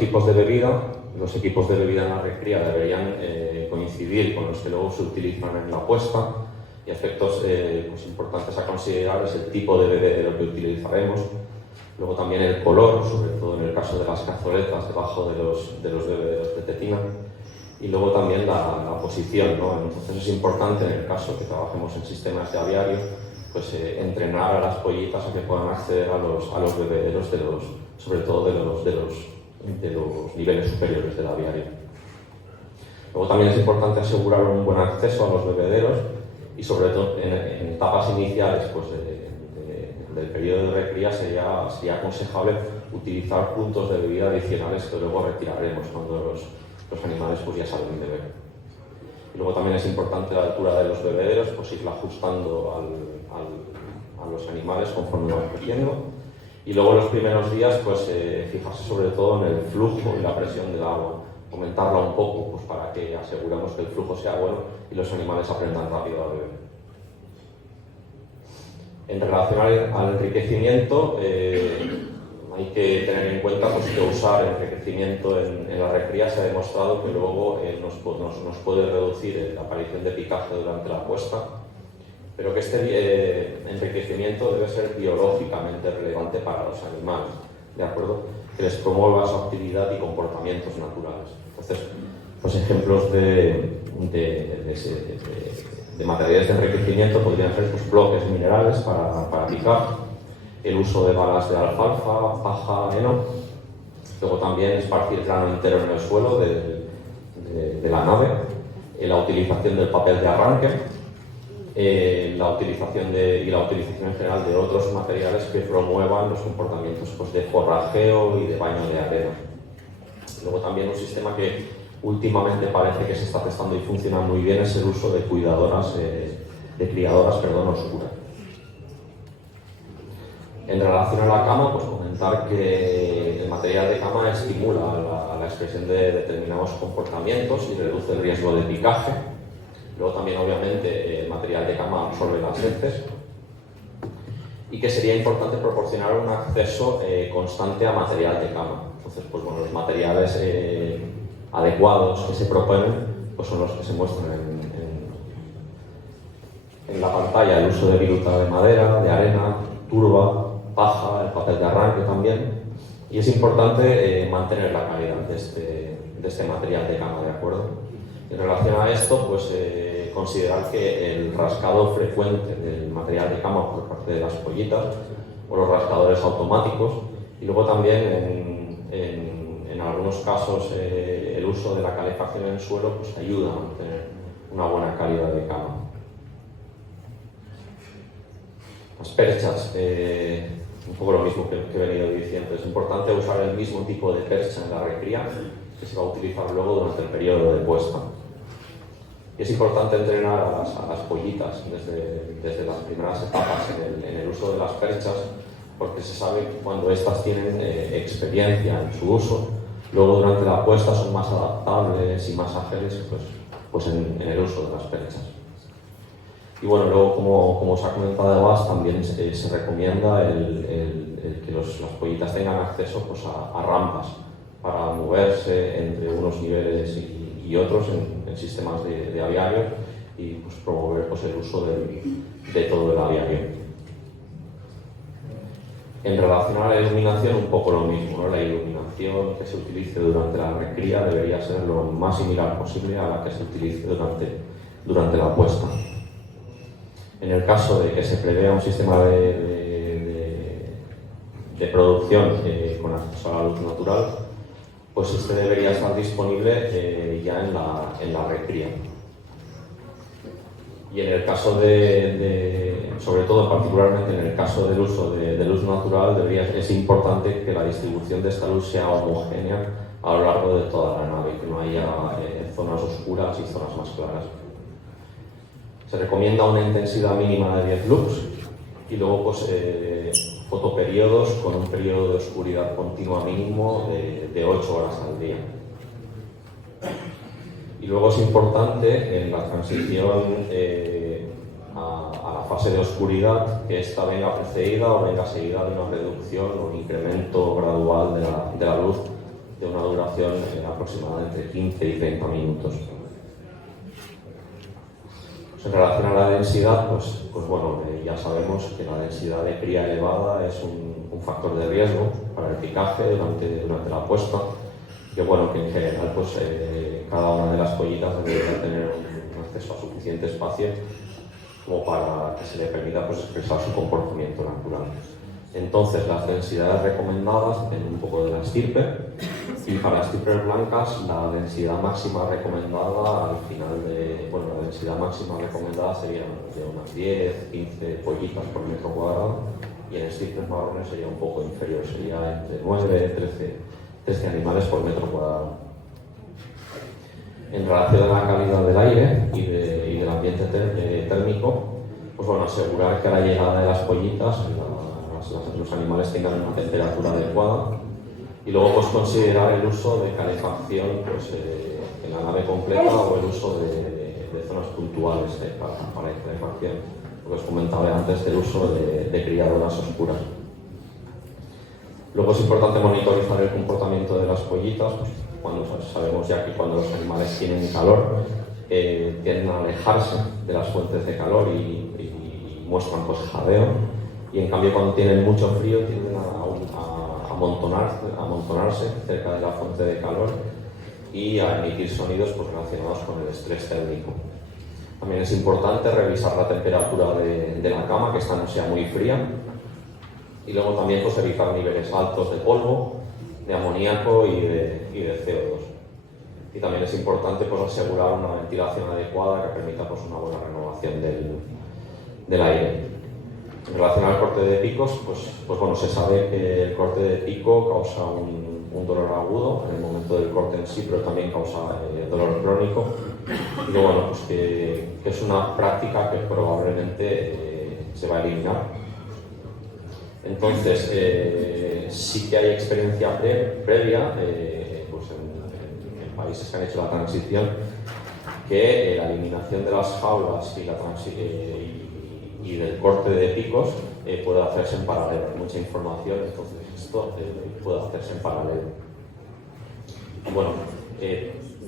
equipos de bebida. Los equipos de bebida en la recría deberían coincidir con los que luego se utilizan en la puesta, y aspectos pues importantes a considerar es el tipo de bebedero que utilizaremos, luego también el color, sobre todo en el caso de las cazoletas debajo de los bebederos de tetina, y luego también la posición, ¿no? Entonces es importante, en el caso que trabajemos en sistemas de aviario, pues entrenar a las pollitas a que puedan acceder a los bebederos sobre todo de los niveles superiores del aviario. Luego también es importante asegurar un buen acceso a los bebederos, y sobre todo en etapas iniciales pues, del periodo de recría sería aconsejable utilizar puntos de bebida adicionales que luego retiraremos cuando los animales pues, ya salen de beber. Y luego también es importante la altura de los bebederos, pues irla ajustando a los animales conforme van creciendo. Y luego en los primeros días pues fijarse sobre todo en el flujo y la presión del agua, aumentarla un poco pues, para que aseguremos que el flujo sea bueno y los animales aprendan rápido a beber. En relación al enriquecimiento, hay que tener en cuenta pues, que usar enriquecimiento en la recría se ha demostrado que luego nos puede reducir la aparición de picaje durante la puesta, pero que este enriquecimiento debe ser biológicamente relevante para los animales, ¿de acuerdo? Que les promueva su actividad y comportamientos naturales. Entonces, pues ejemplos de materiales de enriquecimiento podrían ser pues, bloques minerales para picar, el uso de balas de alfalfa, paja, heno, luego también esparcir grano entero en el suelo de la nave, la utilización del papel de arranque, la utilización en general de otros materiales que promuevan los comportamientos pues, de forrajeo y de baño de arena. Luego también un sistema que últimamente parece que se está testando y funciona muy bien es el uso de criadoras oscuras. En relación a la cama, pues comentar que el material de cama estimula la expresión de determinados comportamientos y reduce el riesgo de picaje. Luego también, obviamente, el material de cama absorbe las heces, y que sería importante proporcionar un acceso constante a material de cama. Entonces, pues bueno, los materiales adecuados que se proponen pues son los que se muestran en la pantalla: el uso de viruta de madera, de arena, turba, paja, el papel de arranque también. Y es importante mantener la calidad de este material de cama, ¿de acuerdo? En relación a esto, pues considerar que el rascado frecuente del material de cama por parte de las pollitas, o los rascadores automáticos, y luego también en algunos casos el uso de la calefacción en el suelo pues ayuda a mantener una buena calidad de cama. Las perchas, un poco lo mismo que he venido diciendo, es importante usar el mismo tipo de percha en la recría que se va a utilizar luego durante el periodo de puesta. Y es importante entrenar a las pollitas desde las primeras etapas en el uso de las perchas, porque se sabe que cuando éstas tienen experiencia en su uso, luego durante la puesta son más adaptables y más ágiles pues en el uso de las perchas. Y bueno, luego como os ha comentado Evas, también se recomienda el que las pollitas tengan acceso pues, a rampas para moverse entre unos niveles y otros en sistemas de aviario, y pues, promover pues, el uso de todo el aviario. En relación a la iluminación, un poco lo mismo, ¿no? La iluminación que se utilice durante la recría debería ser lo más similar posible a la que se utilice durante la puesta. En el caso de que se prevea un sistema de producción con acceso a la luz natural, pues este debería estar disponible ya en la recría. Y en el caso sobre todo particularmente en el caso del uso de luz natural, es importante que la distribución de esta luz sea homogénea a lo largo de toda la nave, que no haya zonas oscuras y zonas más claras. Se recomienda una intensidad mínima de 10 lux y luego pues, fotoperiodos con un periodo de oscuridad continua mínimo de 8 horas al día. Y luego es importante en la transición a la fase de oscuridad que esta venga precedida o venga seguida de una reducción o un incremento gradual de la luz de una duración aproximadamente entre 15 y 30 minutos. En relación a la densidad, pues bueno, ya sabemos que la densidad de cría elevada es un factor de riesgo para el picaje durante la puesta, que bueno, que en general pues, cada una de las pollitas debería tener un acceso a suficiente espacio como para que se le permita pues, expresar su comportamiento natural. Entonces, las densidades recomendadas dependen un poco de la estirpe, y para estirpes blancas la densidad máxima recomendada al final la densidad máxima recomendada sería de unas 10, 15 pollitas por metro cuadrado, y en estirpes marrones sería un poco inferior, sería entre 9, 13 animales por metro cuadrado. En relación a la calidad del aire y del ambiente térmico, pues bueno, asegurar que a la llegada de las pollitas los animales tengan una temperatura adecuada, y luego pues considerar el uso de calefacción pues, en la nave completa, o el uso de zonas puntuales para la calefacción. Lo que os comentaba antes del uso de criadoras oscuras. Luego es importante monitorizar el comportamiento de las pollitas, pues, cuando sabemos ya que cuando los animales tienen calor tienden a alejarse de las fuentes de calor y muestran pues, jadeo, y en cambio cuando tienen mucho frío tienden a amontonarse cerca de la fuente de calor y a emitir sonidos pues, relacionados con el estrés térmico. También es importante revisar la temperatura de la cama, que esta no sea muy fría, y luego también pues, evitar niveles altos de polvo, de amoníaco y de CO2. Y también es importante pues, asegurar una ventilación adecuada que permita pues, una buena renovación del aire. En relación al corte de picos, pues bueno, se sabe que el corte de pico causa un dolor agudo en el momento del corte en sí, pero también causa dolor crónico. Y bueno, pues que es una práctica que probablemente se va a eliminar. Entonces, sí que hay experiencia previa pues en países que han hecho la transición, que la eliminación de las jaulas y del corte de picos puede hacerse en paralelo. Hay mucha información, entonces esto puede hacerse en paralelo. Bueno,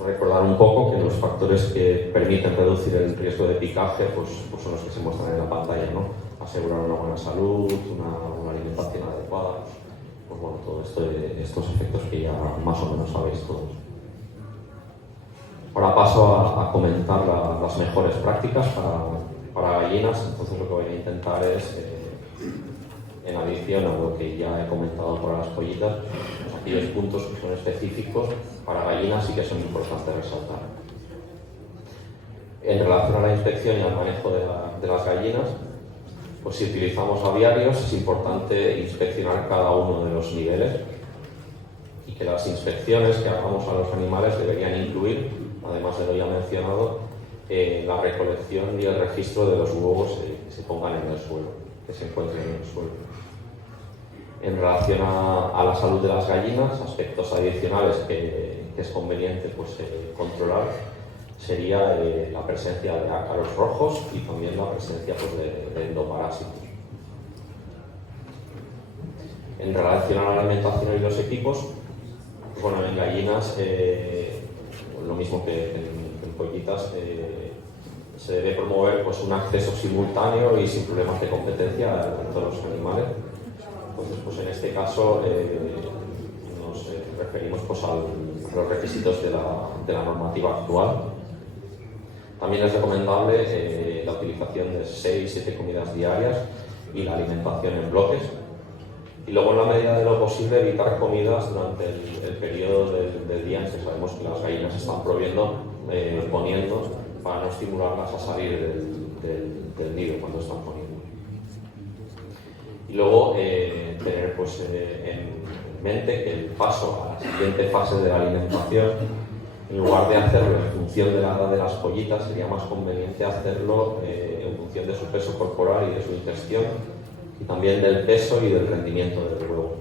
recordar un poco que los factores que permiten reducir el riesgo de picaje pues son los que se muestran en la pantalla, ¿no? Asegurar una buena salud, una alimentación adecuada, pues bueno, todo estos efectos que ya más o menos sabéis todos. Ahora paso a comentar las mejores prácticas para gallinas. Entonces lo que voy a intentar es, en adición a lo que ya he comentado para las pollitas, pues aquellos puntos que son específicos para gallinas y que son importantes resaltar. En relación a la inspección y al manejo de las gallinas, pues si utilizamos aviarios es importante inspeccionar cada uno de los niveles, y que las inspecciones que hagamos a los animales deberían incluir, además de lo ya mencionado, la recolección y el registro de los huevos que se pongan en el suelo, que se encuentren en el suelo. En relación a la salud de las gallinas, aspectos adicionales que es conveniente pues, controlar sería la presencia de ácaros rojos y también la presencia pues, de endoparásitos. En relación a la alimentación y los equipos, pues, bueno, en gallinas, lo mismo que en pollitas, se debe promover pues, un acceso simultáneo y sin problemas de competencia a todos los animales. Entonces, pues, en este caso nos referimos pues, a los requisitos de la normativa actual. También es recomendable la utilización de 6-7 comidas diarias y la alimentación en bloques. Y luego, en la medida de lo posible, evitar comidas durante el periodo del día en que sabemos que las gallinas están poniendo para no estimularlas a salir del nido cuando están poniendo. Y luego tener pues, en mente que el paso a la siguiente fase de la alimentación, en lugar de hacerlo en función de la edad de las pollitas, sería más conveniente hacerlo en función de su peso corporal y de su ingestión, y también del peso y del rendimiento del huevo.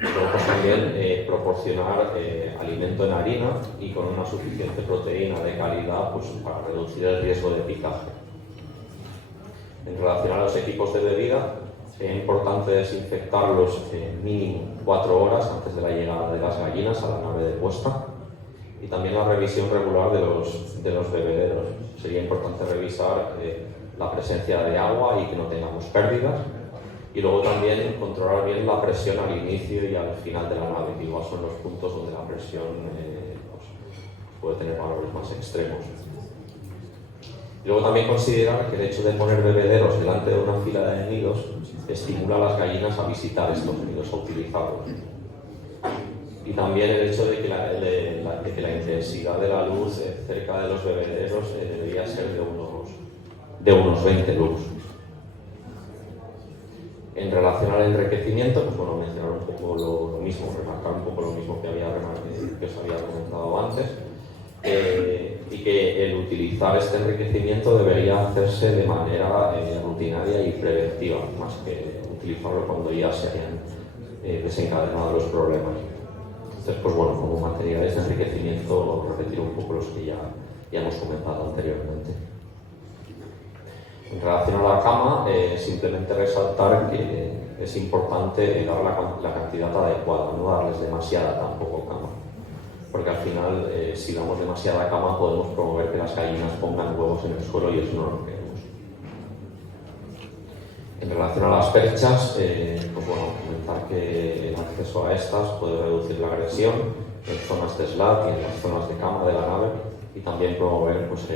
Luego pues, también proporcionar alimento en harina y con una suficiente proteína de calidad pues, para reducir el riesgo de picaje. En relación a los equipos de bebida, Sería importante desinfectarlos mínimo 4 horas antes de la llegada de las gallinas a la nave de puesta, y también la revisión regular de los bebederos. Sería importante revisar la presencia de agua y que no tengamos pérdidas, y luego también controlar bien la presión al inicio y al final de la nave, que igual son los puntos donde la presión puede tener valores más extremos. Y luego también considerar que el hecho de poner bebederos delante de una fila de nidos estimula a las gallinas a visitar estos nidos, a utilizarlos. Y también el hecho de que la intensidad de la luz cerca de los bebederos debería ser de unos 20 lux. En relación al enriquecimiento, pues bueno, mencionar un poco lo mismo, remarcar un poco lo mismo que os había comentado antes, y que el utilizar este enriquecimiento debería hacerse de manera rutinaria y preventiva, más que utilizarlo cuando ya se hayan desencadenado los problemas. Entonces, pues bueno, como materiales de enriquecimiento, repetir un poco los que ya hemos comentado anteriormente. En relación a la cama, simplemente resaltar que es importante dar la cantidad adecuada, no darles demasiada tampoco cama, porque al final, si damos demasiada cama, podemos promover que las gallinas pongan huevos en el suelo y eso no lo queremos. En relación a las perchas, pues bueno, comentar que el acceso a estas puede reducir la agresión en zonas de slat y en las zonas de cama de la nave, y también promover pues,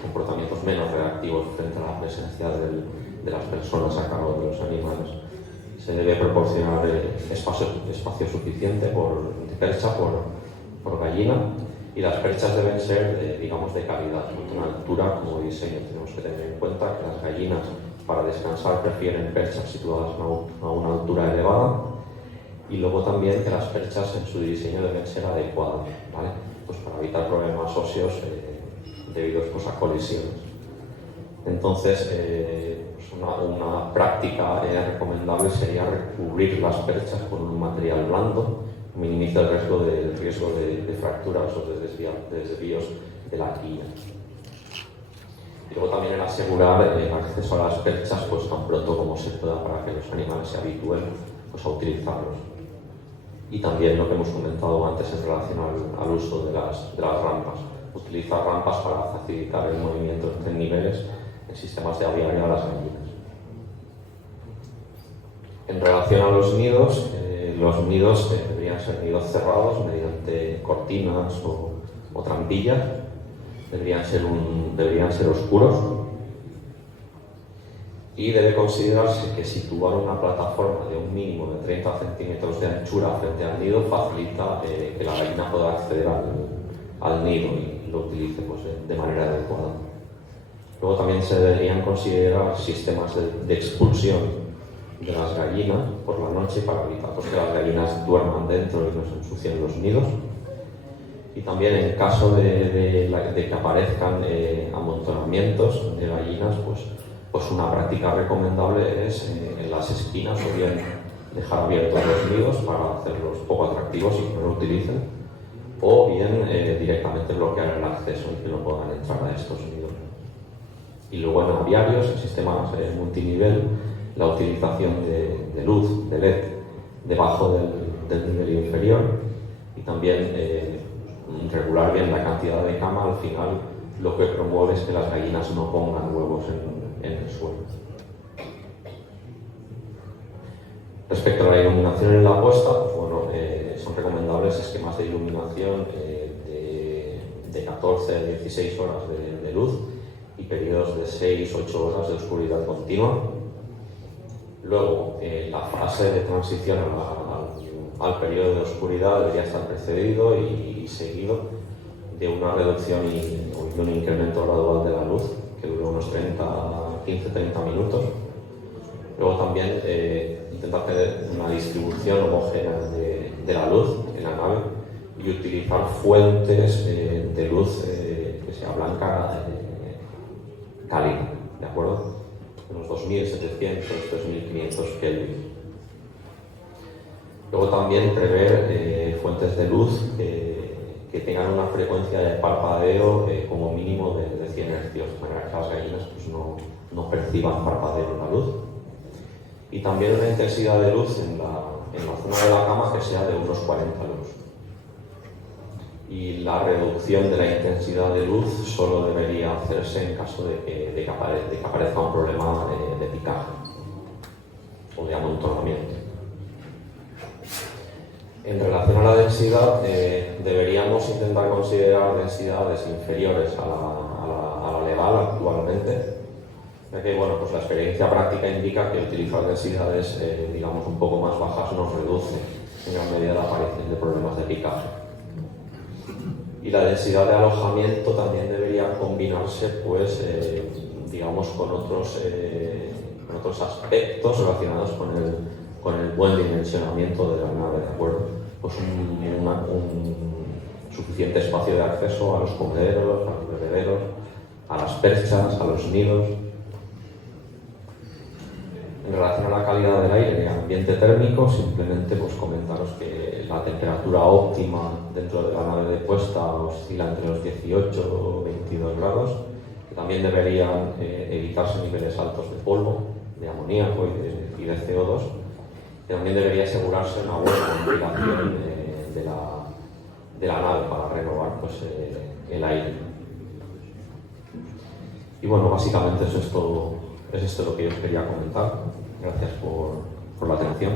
comportamientos menos reactivos frente a la presencia de las personas a cargo de los animales. Se debe proporcionar espacio suficiente de percha por gallina, y las perchas deben ser, digamos, de calidad, tanto en altura como diseño. Tenemos que tener en cuenta que las gallinas para descansar prefieren perchas situadas a una altura elevada, y luego también que las perchas en su diseño deben ser adecuadas, ¿vale? Pues para evitar problemas óseos debidos pues, a colisiones. Entonces, pues una práctica recomendable sería recubrir las perchas con un material blando, minimiza el riesgo de fracturas o de desvíos de la quilla. Y luego también el asegurar el acceso a las perchas pues, tan pronto como se pueda, para que los animales se habitúen pues, a utilizarlos. Y también lo que hemos comentado antes en relación al uso de las rampas. Utilizar rampas para facilitar el movimiento entre niveles en sistemas de aviario a las gallinas. En relación a los nidos deberían ser nidos cerrados mediante cortinas o trampillas. Deberían ser oscuros, y debe considerarse que situar una plataforma de un mínimo de 30 centímetros de anchura frente al nido facilita que la gallina pueda acceder al nido y lo utilice pues, de manera adecuada. Luego también se deberían considerar sistemas de expulsión de las gallinas por la noche para evitar pues, que las gallinas duerman dentro y no se ensucien los nidos. Y también en caso de que aparezcan amontonamientos de gallinas, pues una práctica recomendable es en las esquinas o bien dejar abiertos los nidos para hacerlos poco atractivos y que no lo utilicen, o bien directamente bloquear el acceso y que no puedan entrar a estos nidos. Y luego en aviarios, en sistemas multinivel, la utilización de luz, de LED, debajo del nivel inferior, y también regular bien la cantidad de cama, al final lo que promueve es que las gallinas no pongan huevos en el suelo. Respecto a la iluminación en la puesta, pues bueno, son recomendables esquemas de iluminación de 14 a 16 horas de luz y periodos de 6-8 horas de oscuridad continua. Luego, la fase de transición al periodo de oscuridad debería estar precedido y seguido de una reducción y un incremento gradual de la luz que dure unos 15-30 minutos. Luego también intentar tener una distribución homogénea de la luz en la nave y utilizar fuentes de luz que sea blanca cálida, ¿de acuerdo? Unos 2700-2500 Kelvin. Luego también prever fuentes de luz que tengan una frecuencia de parpadeo como mínimo de 100 Hz, para que las gallinas pues, no perciban parpadeo en la luz. y también una intensidad de luz en la zona de la cama que sea de unos 40 lux. Y la reducción de la intensidad de luz solo debería hacerse en caso de que aparezca un problema de picaje o de amontonamiento. En relación a la densidad, deberíamos intentar considerar densidades inferiores a la legal actualmente, ya que bueno, pues la experiencia práctica indica que utilizar densidades digamos un poco más bajas nos reduce en gran medida la aparición de problemas de picaje. Y la densidad de alojamiento también debería combinarse pues, digamos, con otros aspectos relacionados con el buen dimensionamiento de la nave, ¿de acuerdo? Pues un suficiente espacio de acceso a los comederos, a los bebederos, a las perchas, a los nidos. En relación a la calidad del aire y el ambiente térmico, simplemente pues comentaros que la temperatura óptima dentro de la nave de puesta oscila entre los 18 o 22 grados, que también deberían evitarse niveles altos de polvo, de amoníaco y de CO2, que también debería asegurarse una buena ventilación de la nave para renovar pues, el aire. Y bueno, básicamente es esto lo que yo os quería comentar. Gracias por la atención.